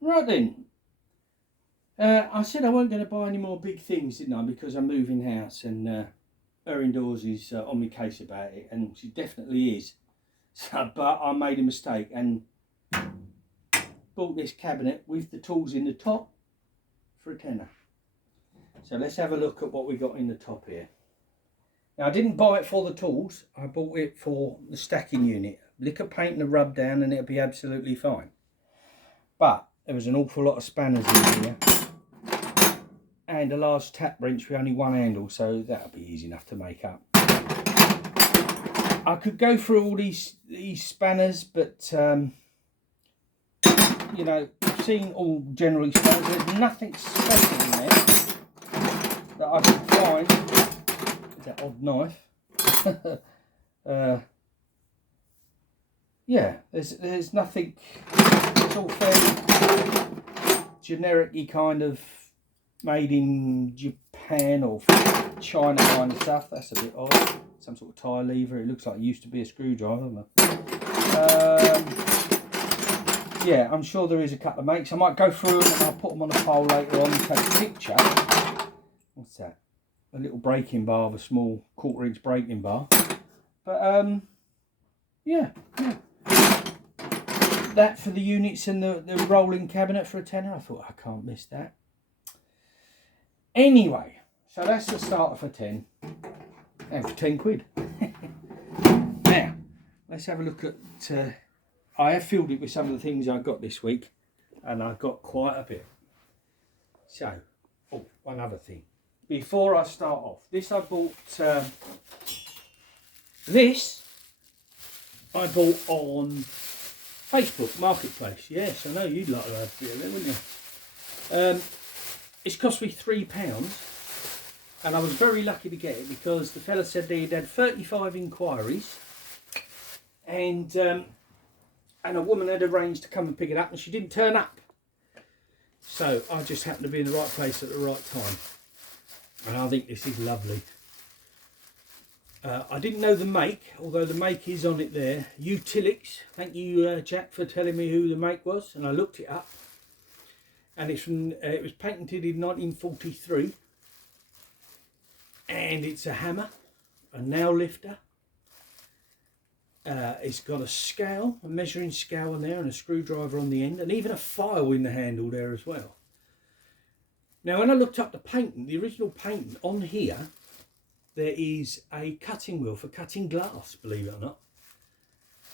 Right then. I said I weren't going to buy any more big things, didn't I? Because I'm moving house, and her indoors is on my case about it, and she definitely is. So, but I made a mistake and bought this cabinet with the tools in the top for a tenner. So let's have a look at what we got in the top here. Now I didn't buy it for the tools, I bought it for the stacking unit. Lick of paint and a rub down and it'll be absolutely fine. But there was an awful lot of spanners in here and a large tap wrench with only one handle, so that'll be easy enough to make up. I could go through all these spanners, but you know, I've seen all generally spanners. There's nothing special in there that I could find. That odd knife. Yeah, there's nothing. It's all fairly generic-y kind of made in Japan or China kind of stuff. That's a bit odd. Some sort of tie lever. It looks like it used to be a screwdriver. Yeah, I'm sure there is a couple of makes. I might go through them and I'll put them on a pole later on and take a picture. What's that? A little braking bar, of a small 1/4 inch braking bar. But yeah. That for the units and the rolling cabinet for a tenner. I thought I can't miss that. Anyway, so that's the starter for 10 and for 10 quid. Now let's have a look at I have filled it with some of the things I got this week, and I've got quite a bit. So, one other thing before I start off, this I bought on Facebook Marketplace. Yes, I know you'd like to have a bit of it, wouldn't you? It's cost me £3, and I was very lucky to get it because the fella said they'd had 35 inquiries, and a woman had arranged to come and pick it up, and she didn't turn up. So I just happened to be in the right place at the right time, and I think this is lovely. I didn't know the make, although the make is on it there. Utilix. Thank you, Jack, for telling me who the make was, and I looked it up. And it's from, it was patented in 1943, and it's a hammer, a nail lifter. It's got a scale, a measuring scale on there, and a screwdriver on the end, and even a file in the handle there as well. Now, when I looked up the patent, the original patent on here, there is a cutting wheel for cutting glass, believe it or not.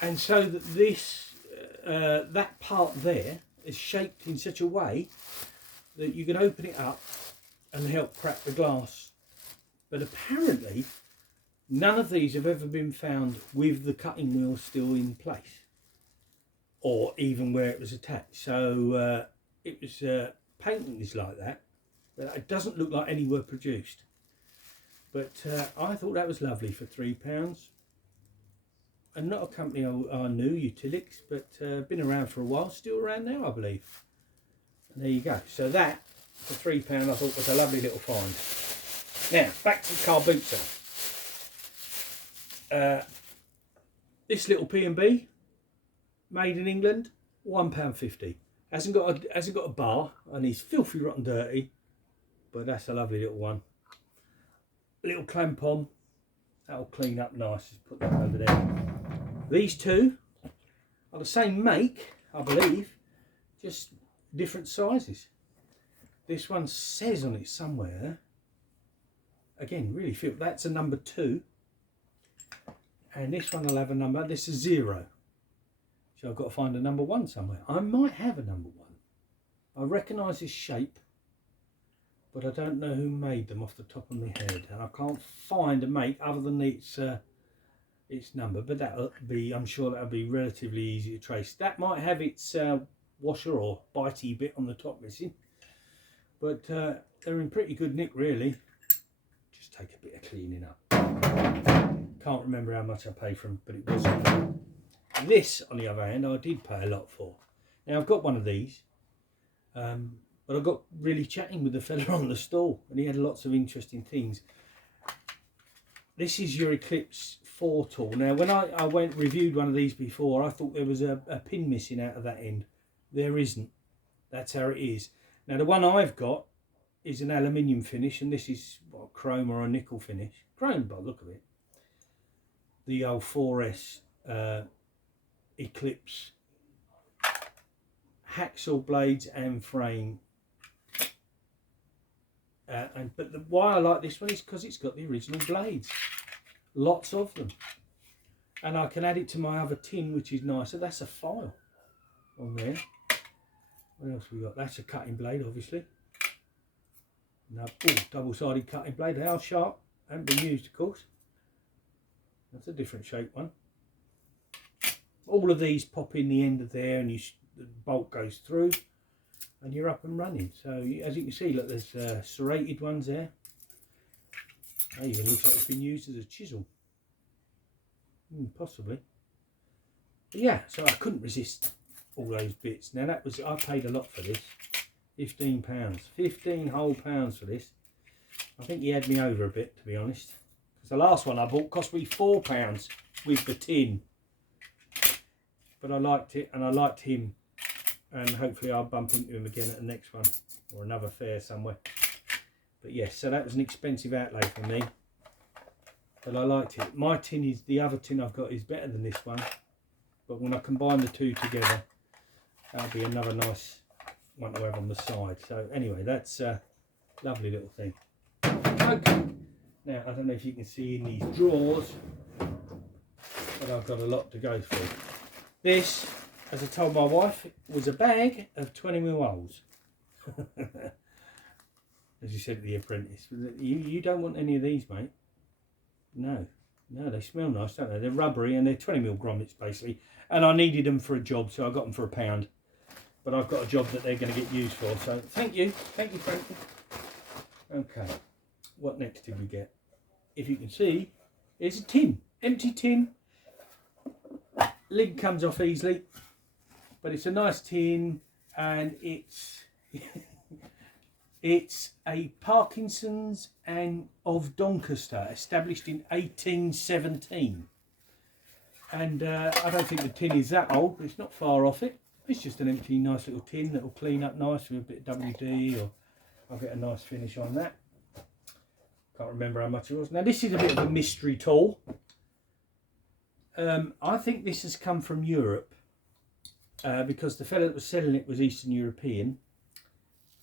And so that this, that part there is shaped in such a way that you can open it up and help crack the glass. But apparently, none of these have ever been found with the cutting wheel still in place, or even where it was attached. So it was patent is like that, but it doesn't look like any were produced. But I thought that was lovely for £3, and not a company I knew, Utilix, but been around for a while, still around now, I believe. And there you go. So that for £3 I thought was a lovely little find. Now back to the car boot sale. This little P&B, made in England, £1.50. Hasn't got a bar, and it's filthy rotten dirty, but that's a lovely little one. A little clamp on, that'll clean up nice. Just put that over there. These two are the same make, I believe, just different sizes. This one says on it somewhere, again, really feel that's a number 2. And this one will have a number, this is 0. So I've got to find a number 1 somewhere. I might have a number 1. I recognise this shape, but I don't know who made them off the top of my head. And I can't find a make other than its number, but that'll be, I'm sure that'll be relatively easy to trace. That might have its washer or bitey bit on the top missing, but they're in pretty good nick really. Just take a bit of cleaning up. Can't remember how much I paid for them, but it was. This, on the other hand, I did pay a lot for. Now I've got one of these, but I got really chatting with the fella on the stall, and he had lots of interesting things. This is your Eclipse 4 tool. Now, when I reviewed one of these before, I thought there was a pin missing out of that end. There isn't. That's how it is. Now the one I've got is an aluminium finish, and this is what, chrome or a nickel finish. Chrome by the look of it. The old 4S Eclipse hacksaw blades and frame. Why I like this one is because it's got the original blades. Lots of them. And I can add it to my other tin, which is nice. So that's a file on there. What else we got? That's a cutting blade, obviously. No, double-sided cutting blade. They are sharp. Haven't been used, of course. That's a different shape one. All of these pop in the end of there, and the bolt goes through, and you're up and running. So as you can see, look, there's serrated ones there. That even looks like it's been used as a chisel. Possibly. But yeah, so I couldn't resist all those bits. Now that was, I paid a lot for this. £15. 15 whole pounds for this. I think he had me over a bit, to be honest. Because the last one I bought cost me £4 with the tin. But I liked it, and I liked him. And hopefully I'll bump into him again at the next one. Or another fair somewhere. But yes, so that was an expensive outlay for me. But I liked it. My tin is, the other tin I've got is better than this one. But when I combine the two together, that'll be another nice one to have on the side. So anyway, that's a lovely little thing. Okay. Now, I don't know if you can see in these drawers, but I've got a lot to go through. This, as I told my wife, was a bag of 20mm holes. As you said to The Apprentice, you don't want any of these, mate. No, they smell nice, don't they? They're rubbery and they're 20mm grommets basically. And I needed them for a job, so I got them for £1. But I've got a job that they're going to get used for. So thank you, Frankie. Okay, what next did we get? If you can see, it's a tin, empty tin. Lid comes off easily, but it's a nice tin, and it's it's a Parkinson's and of Doncaster, established in 1817. And I don't think the tin is that old, but it's not far off it. It's just an empty, nice little tin that will clean up nice with a bit of WD, or I'll get a nice finish on that. Can't remember how much it was. Now this is a bit of a mystery tool. I think this has come from Europe because the fellow that was selling it was Eastern European.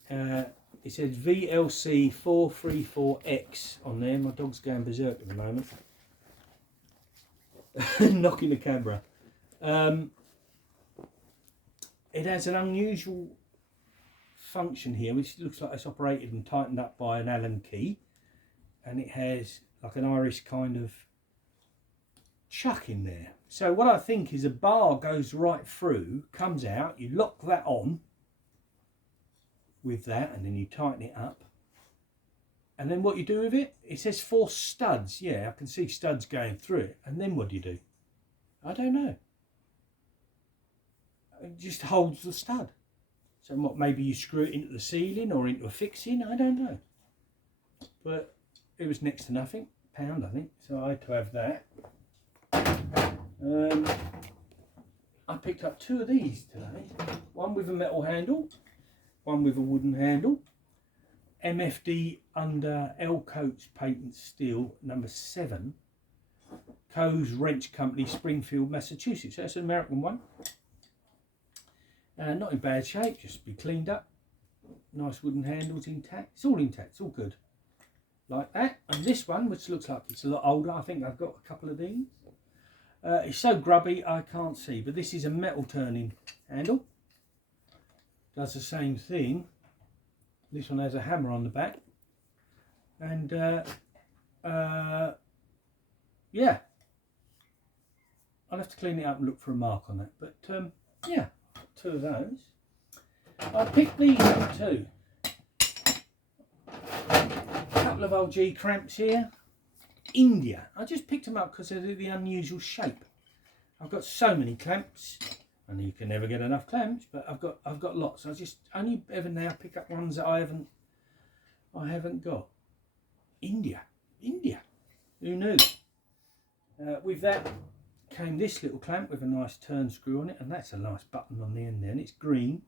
It says VLC 434X on there. My dog's going berserk at the moment. Knocking the camera. It has an unusual function here, which looks like it's operated and tightened up by an Allen key. And it has like an Irish kind of chuck in there. So what I think is a bar goes right through, comes out, you lock that on with that, and then you tighten it up. And then what you do with it, it says 4 studs. Yeah, I can see studs going through it. And then what do you do? I don't know. It just holds the stud. So what, maybe you screw it into the ceiling or into a fixing, I don't know. But it was next to nothing, £1 I think, so I had to have that. I picked up 2 of these today. One with a metal handle, one with a wooden handle. MFD under L Coates Patent Steel, number 7. Coe's Wrench Company, Springfield, Massachusetts. That's an American one. Not in bad shape, just be cleaned up. Nice wooden handles intact. It's all intact, it's all good. Like that. And this one, which looks like it's a lot older, I think I've got a couple of these. It's so grubby I can't see, but this is a metal turning handle. Does the same thing. This one has a hammer on the back. And yeah, I'll have to clean it up and look for a mark on that. But yeah, 2 of those. I picked these up too. A couple of old G cramps here. India. I just picked them up because of the unusual shape. I've got so many clamps, and you can never get enough clamps. But I've got lots. I just only ever now pick up ones that I haven't got. India. Who knew? With that came this little clamp with a nice turn screw on it, and that's a nice button on the end there, and it's green.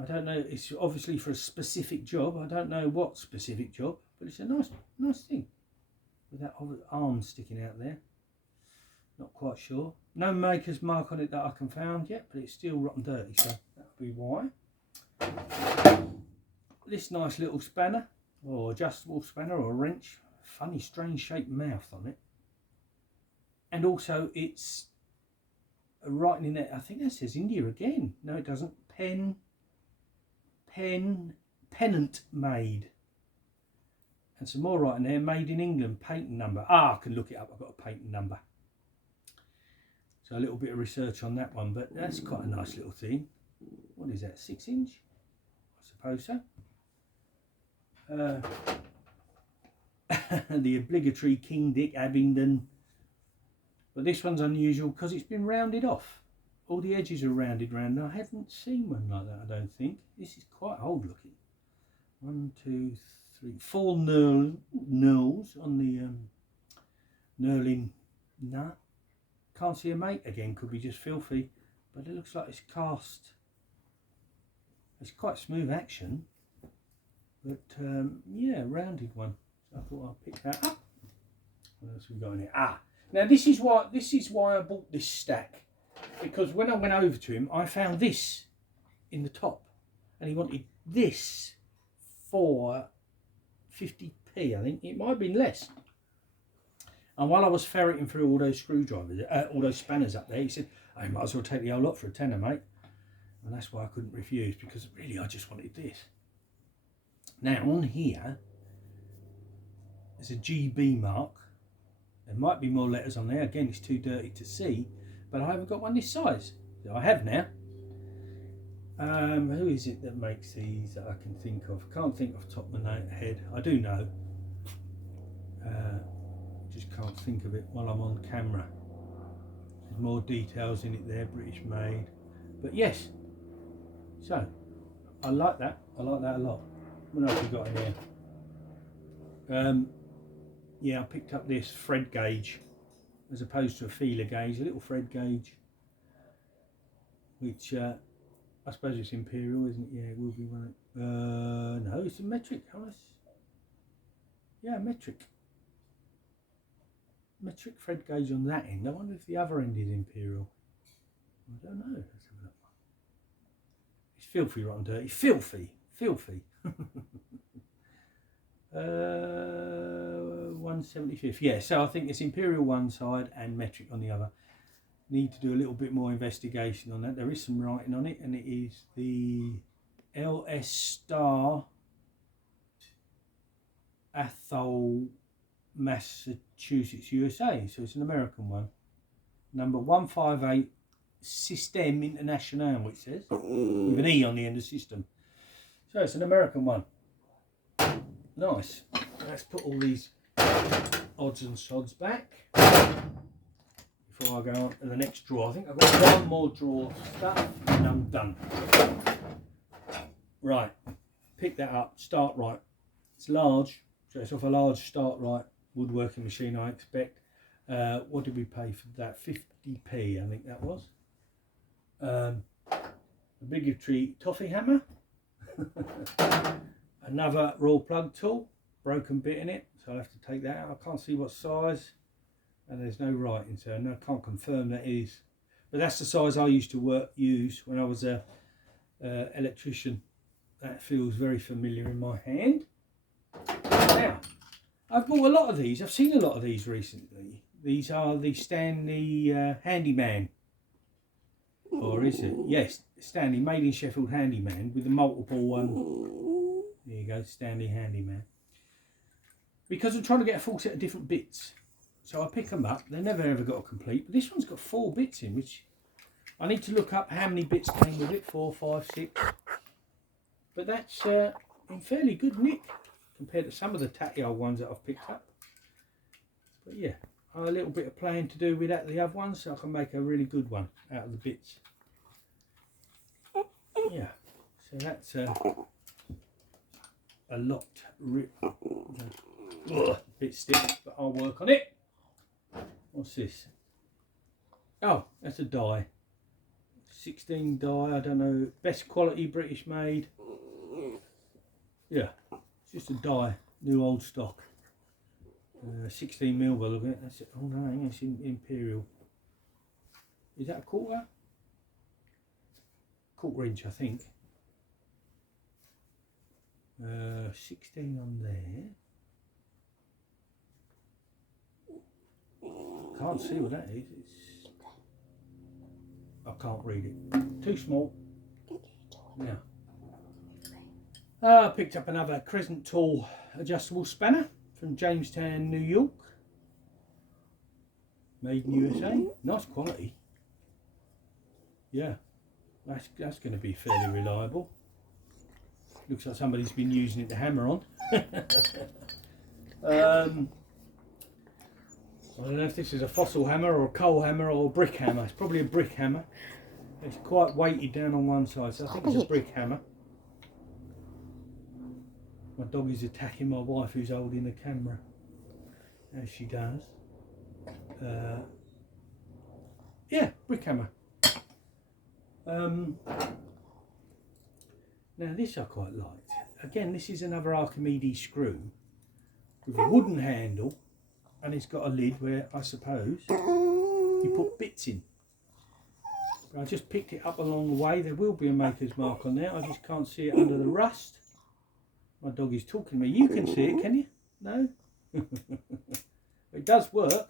I don't know, it's obviously for a specific job. I don't know what specific job, but it's a nice thing. With that arm sticking out there. Not quite sure. No maker's mark on it that I can find yet, but it's still rotten dirty, so that'll be why. This nice little spanner, or adjustable spanner, or wrench. Funny, strange shaped mouth on it. And also it's writing in there, I think that says India again. No, it doesn't. Pennant made. And some more writing there, made in England, patent number. I can look it up, I've got a patent number. So a little bit of research on that one, but that's quite a nice little thing. What is that, 6 inch? I suppose so. The obligatory King Dick Abingdon. But this one's unusual because it's been rounded off. All the edges are rounded round. I haven't seen one like that, I don't think. This is quite old looking. 1, 2, 3, 4 knurls on the knurling nut. Can't see a mate again, could be just filthy, but it looks like it's cast. It's quite smooth action, but yeah, rounded one. So I thought I'd pick that up. What else have we got in here? Now this is why I bought this stack, because when I went over to him, I found this in the top, and he wanted this for 50p. I think it might have been less. And while I was ferreting through all those screwdrivers, all those spanners up there, he said, "I might as well take the whole lot for a tenner, mate." And that's why I couldn't refuse, because really I just wanted this. Now on here, there's a GB mark. There might be more letters on there. Again, it's too dirty to see, but I haven't got one this size. So I have now. Who is it that makes these that I can think of? Can't think off the top of my head. I do know. Just can't think of it while I'm on camera. There's more details in it there, British made. But yes, so I like that. I like that a lot. What else have we got in here? Yeah, I picked up this thread gauge as opposed to a feeler gauge, a little thread gauge, which I suppose it's imperial, isn't it? Yeah, it will be one. No, it's a metric. Yeah, metric thread gauge on that end. I wonder if the other end is imperial. I don't know. Let's have a look. It's filthy, rotten dirty. Filthy. 1/75. Yeah, so I think it's imperial one side and metric on the other. Need to do a little bit more investigation on that. There is some writing on it, and it is the LS Star Athol, Massachusetts, USA. So it's an American one. Number 158 System International, it says, with an E on the end of system. So it's an American one. Nice. Let's put all these odds and sods back before I go on to the next drawer. I think I've got one more drawer of stuff and I'm done. Right, pick that up, start right. It's large, so it's off a large start right woodworking machine, I expect. What did we pay for that? 50p, I think that was. Obligatory toffee hammer. Another raw plug tool, broken bit in it, so I'll have to take that out. I can't see what size, and there's no writing, so I can't confirm that is. But that's the size I used to use when I was a electrician. That feels very familiar in my hand. Now, I've bought a lot of these. I've seen a lot of these recently. These are the Stanley Handyman. Or is it? Yes, Stanley, made in Sheffield Handyman with the multiple one. There you go, Stanley Handyman. Because I'm trying to get a full set of different bits. So I pick them up. They never ever got a complete. But this one's got 4 bits in, which I need to look up how many bits came with it. 4, 5, 6. But that's in fairly good nick compared to some of the tatty old ones that I've picked up. But yeah, a little bit of playing to do with that, the other ones, so I can make a really good one out of the bits. Yeah, so that's a lot bit stiff, but I'll work on it. What's this? Oh, that's a die. 16 die, I don't know, best quality British made. Yeah, it's just a die, new old stock. 16 mil by look at it. That's it. Oh no, I think it's Imperial. Is that a quarter? Quarter inch, I think. 16 on there. Can't see what that is. I can't read it. Too small. Yeah. I picked up another Crescent Tool adjustable spanner from Jamestown, New York. Made in USA. Nice quality. Yeah. That's going to be fairly reliable. Looks like somebody's been using it to hammer on. I don't know if this is a fossil hammer or a coal hammer or a brick hammer. It's probably a brick hammer. It's quite weighted down on one side, so I think it's a brick hammer. My dog is attacking my wife who's holding the camera, as she does. Yeah, brick hammer. Now this I quite liked. Again, this is another Archimedes screw with a wooden handle, and it's got a lid where I suppose you put bits in. But I just picked it up along the way. There will be a maker's mark on there. I just can't see it under the rust. My dog is talking to me. You can see it, can you? No? It does work.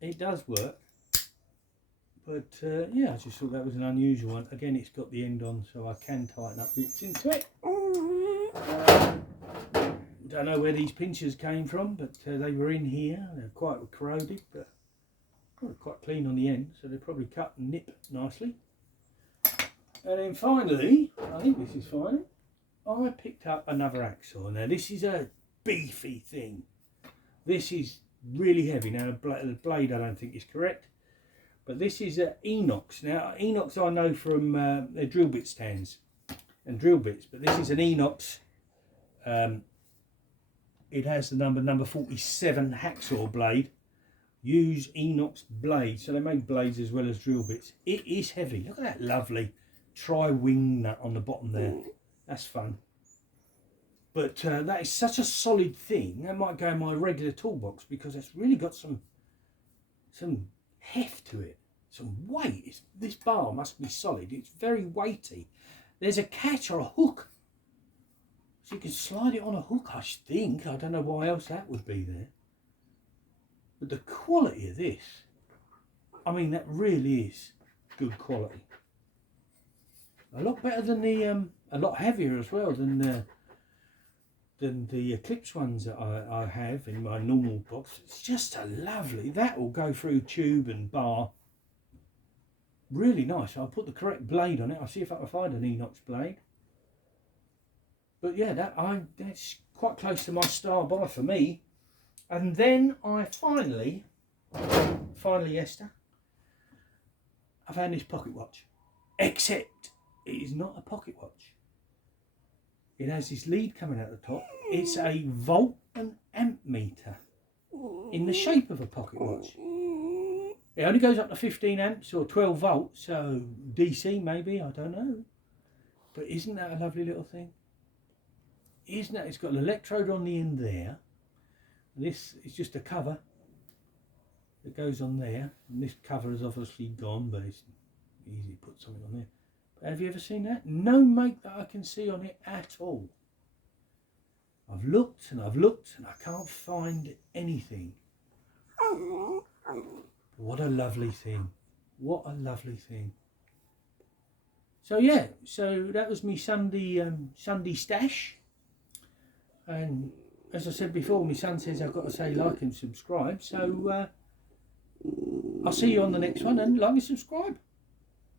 It does work. But yeah, I just thought that was an unusual one. Again, it's got the end on, so I can tighten up bits into it. Don't know where these pinchers came from, but they were in here. They're quite corroded, but quite clean on the end, so they probably cut and nip nicely. And then finally, I think this is final, I picked up another hacksaw. Now this is a beefy thing. This is really heavy. Now the blade I don't think is correct, but this is Enox. Now Enox I know from their drill bit stands and drill bits, but this is an Enox. It has the number 47 hacksaw blade. Use Enox blade. So they make blades as well as drill bits. It is heavy. Look at that lovely tri-wing nut on the bottom there. That's fun. But that is such a solid thing. That might go in my regular toolbox because it's really got some heft to it. Some weight. This bar must be solid. It's very weighty. There's a catch or a hook. So you can slide it on a hook, I think. I don't know why else that would be there. But the quality of this, I mean, that really is good quality. A lot better than the, a lot heavier as well than the Eclipse ones that I have in my normal box. It's just a lovely, that will go through tube and bar. Really nice. I'll put the correct blade on it. I'll see if I can find an Enox blade. But yeah, that's quite close to my star buy for me. And then I finally Esther, I found this pocket watch. Except it is not a pocket watch. It has this lead coming out the top. It's a volt and amp meter in the shape of a pocket watch. It only goes up to 15 amps or 12 volts, so DC maybe, I don't know. But isn't that a lovely little thing? Isn't that? It's got an electrode on the end there. This is just a cover that goes on there, and this cover is obviously gone, but it's easy to put something on there. But have you ever seen that? No make that I can see on it at all. I've looked and I've looked and I can't find anything. What a lovely thing. What a lovely thing. So yeah, so that was me Sunday stash. And as I said before, my son says I've got to say like and subscribe. So I'll see you on the next one, and like and subscribe.